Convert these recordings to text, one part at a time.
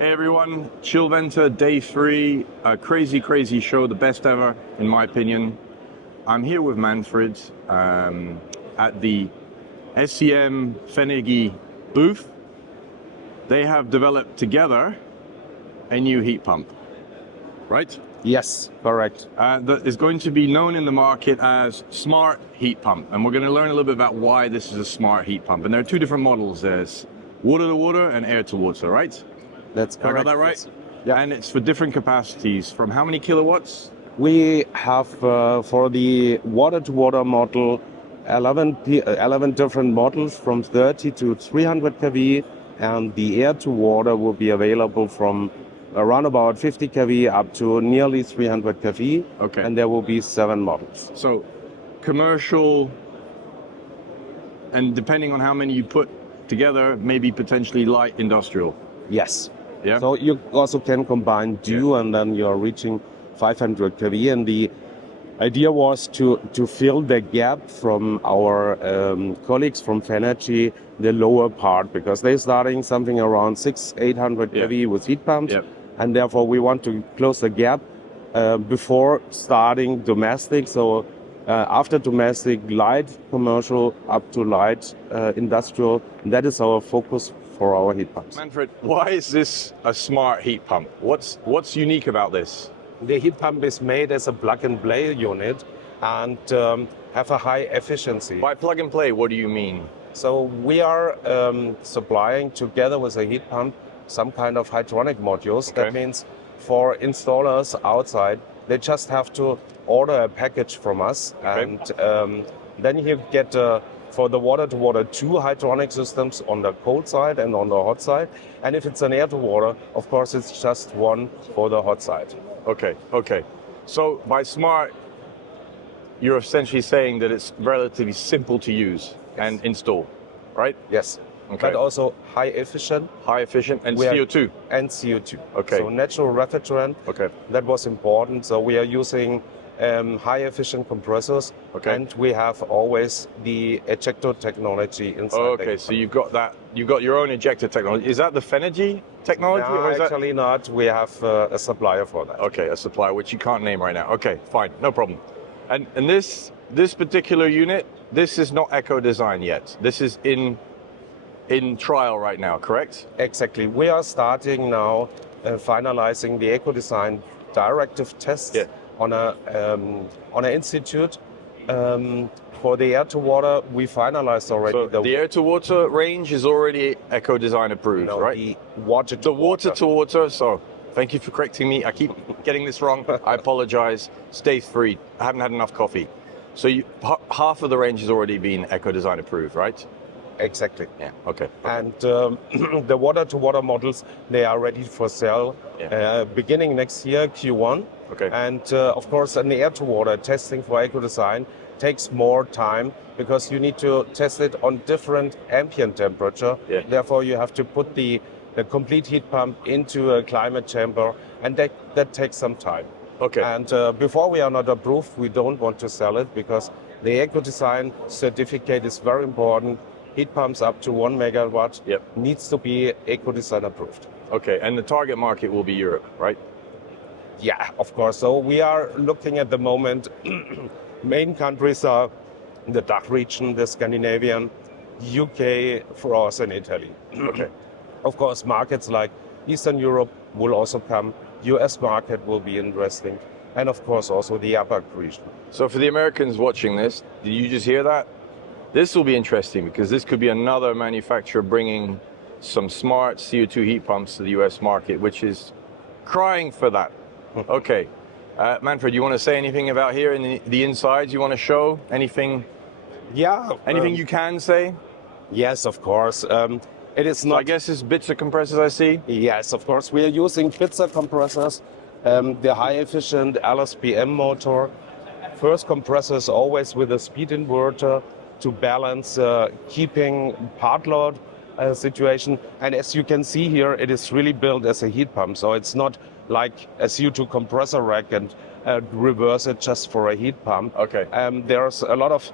Hey everyone, Chillventer Day 3, a crazy show, the best ever in my opinion. I'm here with Manfred at the SCM Fenagy booth. They have developed together a new heat pump, right? Yes, correct. That is going to be known in the market as smart heat pump, and we're going to learn a little bit about why this is a smart heat pump. And there are two different models. There's water to water and air to water, right? That's correct. I got that right? Yes. Yeah. And it's for different capacities. From how many kilowatts? We have for the water-to-water model 11 different models from 30 to 300 kV, and the air-to-water will be available from around about 50 kV up to nearly 300 kV. Okay. And there will be 7 models. So commercial, and depending on how many you put together, maybe potentially light industrial. Yes. Yeah. So you also can combine dual, and then you're reaching 500 kV. And the idea was to fill the gap from our colleagues from Fenagy, the lower part, because they're starting something around 800 kV with heat pumps. Yeah. And therefore we want to close the gap before starting domestic. So after domestic, light commercial up to light industrial, that is our focus for our heat pumps. Manfred, why is this a smart heat pump? What's unique about this? The heat pump is made as a plug-and-play unit and have a high efficiency. By plug and play, what do you mean? So we are supplying together with a heat pump some kind of hydronic modules. Okay. That means for installers outside, they just have to order a package from us. Okay. And then you get for the water-to-water 2 hydronic systems on the cold side and on the hot side. And if it's an air-to-water, of course, it's just one for the hot side. Okay. So by smart, you're essentially saying that it's relatively simple to use and install, right? Yes. Okay. But also high efficient. High efficient and We are- CO2. And CO2. Okay. So natural refrigerant. Okay. That was important. So we are using high efficient compressors. Okay. And we have always the ejector technology inside. Okay, so you've got that. You've got your own ejector technology. Is that the Fenagy technology? No, or is actually not. We have a supplier for that. Okay, a supplier which you can't name right now. Okay, fine, no problem. And this particular unit, this is not eco design yet. This is in trial right now, correct? Exactly. We are starting now finalizing the eco design directive tests. Yeah. On an institute. For the air to water, we finalized already. So the air to water range is already eco design approved, no, right? The water to The water to water. So thank you for correcting me. I keep getting this wrong. I apologize. Stay free. I haven't had enough coffee. So half of the range has already been eco design approved, right? Exactly. Yeah. Okay. And the water to water models, they are ready for sale beginning next year, Q1. Okay. And of course, an air to water testing for eco design takes more time because you need to test it on different ambient temperature. Yeah. Therefore, you have to put the complete heat pump into a climate chamber, and that takes some time. Okay. And before we are not approved, we don't want to sell it because the eco design certificate is very important. Heat pumps up to 1 megawatt needs to be eco design approved. Okay, and the target market will be Europe, right? Yeah, of course. So we are looking at the moment, main countries are the DACH region, the Scandinavian, UK, France and Italy. Okay. Of course, markets like Eastern Europe will also come. US market will be interesting. And of course, also the APAC region. So for the Americans watching this, did you just hear that? This will be interesting because this could be another manufacturer bringing some smart CO2 heat pumps to the US market, which is crying for that. Okay. Manfred, you want to say anything about here in the insides? You want to show anything? Yeah. Anything you can say? Yes, of course. It is So not. I guess it's bits of compressors I see. Yes, of course. We are using pizza compressors, the high efficient LSPM motor. First compressor is always with a speed inverter to balance keeping part load situation. And as you can see here, it is really built as a heat pump. So it's not like a CO2 compressor rack and reverse it just for a heat pump. Okay. There's a lot of,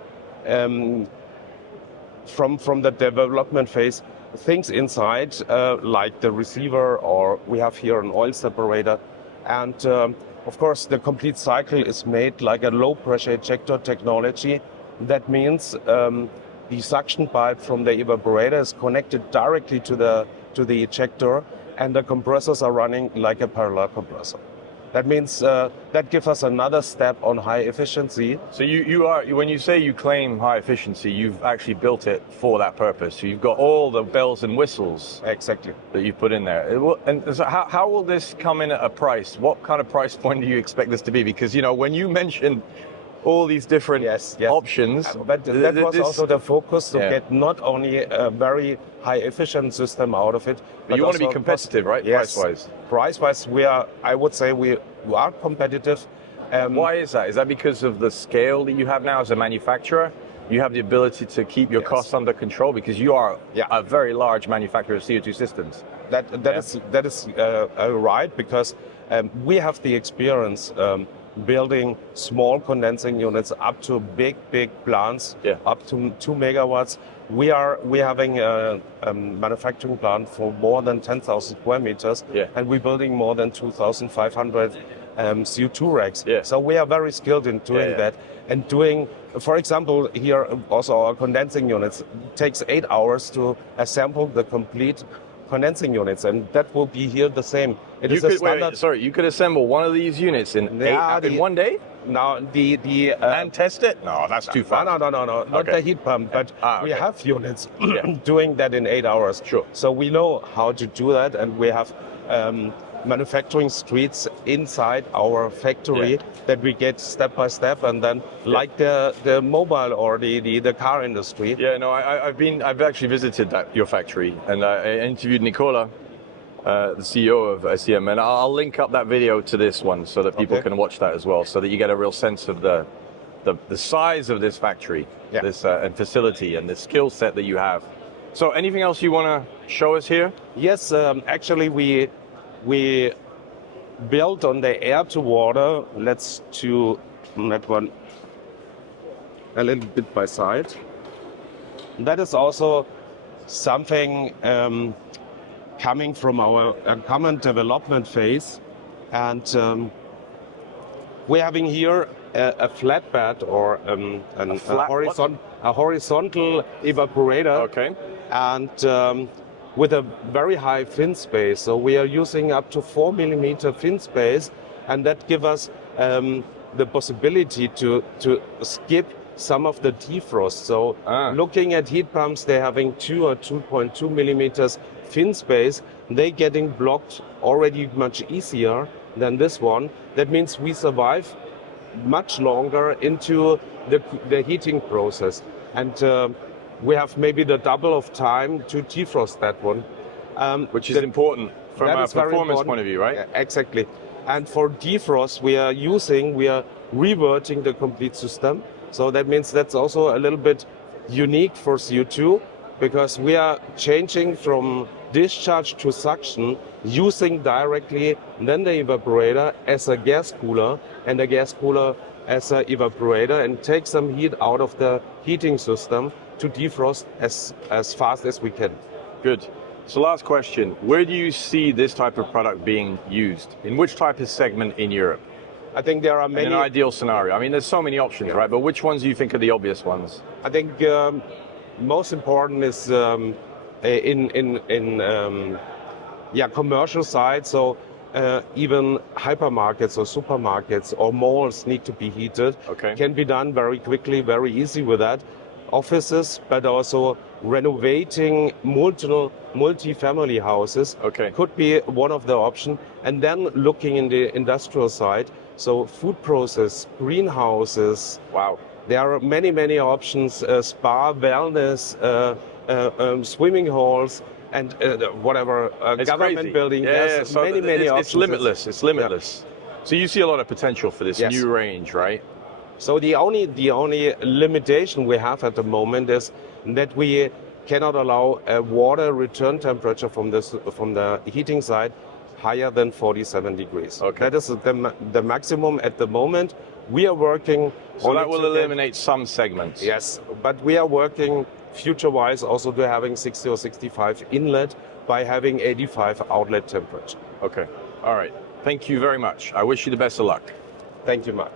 from the development phase, things inside, like the receiver, or we have here an oil separator. And of course, the complete cycle is made like a low pressure ejector technology. That means the suction pipe from the evaporator is connected directly to the ejector, and the compressors are running like a parallel compressor. That means that gives us another step on high efficiency. So you are, when you say you claim high efficiency, you've actually built it for that purpose. So you've got all the bells and whistles Exactly. that you've put in there. And so how will this come in at a price? What kind of price point do you expect this to be? Because, you know, when you mentioned all these different options. But that was also the focus, to get not only a very high efficient system out of it, but you want to be competitive, right? Yes. Price-wise. Price-wise, I would say we are competitive. Why is that? Is that because of the scale that you have now as a manufacturer? You have the ability to keep your costs under control because you are a very large manufacturer of CO2 systems. That is right, because we have the experience building small condensing units up to big plants, up to 2 megawatts. We're having a manufacturing plant for more than 10,000 square meters, and we're building more than 2,500 CO2 racks. So we are very skilled in doing that. And doing, for example, here also our condensing units, it takes 8 hours to assemble the complete condensing units, and that will be here the same. It is a standard. You could assemble one of these units in in 1 day? Now and test it? No, that's too fast. No, not the heat pump, but we have units doing that in 8 hours. Sure. So we know how to do that, and we have manufacturing streets inside our factory that we get step by step, and then like the mobile or the car industry. Yeah, no, I've actually visited your factory, and I interviewed Nicola, the CEO of SCM, and I'll link up that video to this one so that people can watch that as well, so that you get a real sense of the size of this factory, this and facility, and the skill set that you have. So anything else you want to show us here? Yes, actually we built on the air to water. Let's do that one a little bit by side. That is also something coming from our common development phase, and we're having here a flatbed or a horizontal evaporator. Okay. And with a very high fin space. So we are using up to 4 millimeter fin space, and that gives us the possibility to skip some of the defrost. So looking at heat pumps, they're having 2 or 2.2 millimeters fin space. They're getting blocked already much easier than this one. That means we survive much longer into the heating process. And we have maybe the double of time to defrost that one. Which is important from a performance point of view, right? Yeah, exactly. And for defrost, we are reverting the complete system. So that means that's also a little bit unique for CO2, because we are changing from discharge to suction, using directly then the evaporator as a gas cooler and the gas cooler as an evaporator, and take some heat out of the heating system to defrost as fast as we can. Good. So last question, where do you see this type of product being used? In which type of segment in Europe? I think there are many. In an ideal scenario. I mean, there's so many options, right? But which ones do you think are the obvious ones? I think most important is in commercial side. So even hypermarkets or supermarkets or malls need to be heated. Okay. Can be done very quickly, very easy with that. Offices, but also renovating multi-family houses could be one of the options. And then looking in the industrial side, so food process, greenhouses. Wow. There are many options, spa, wellness, swimming halls, and whatever, government crazy. building. There's so many options. It's limitless. It's limitless. Yeah. So you see a lot of potential for this new range, right? So the only limitation we have at the moment is that we cannot allow a water return temperature from the heating side higher than 47 degrees. Okay. That is the maximum at the moment. We are working. So that will eliminate some segments. Yes, but we are working future-wise also to having 60 or 65 inlet by having 85 outlet temperature. Okay. All right. Thank you very much. I wish you the best of luck. Thank you, Mark.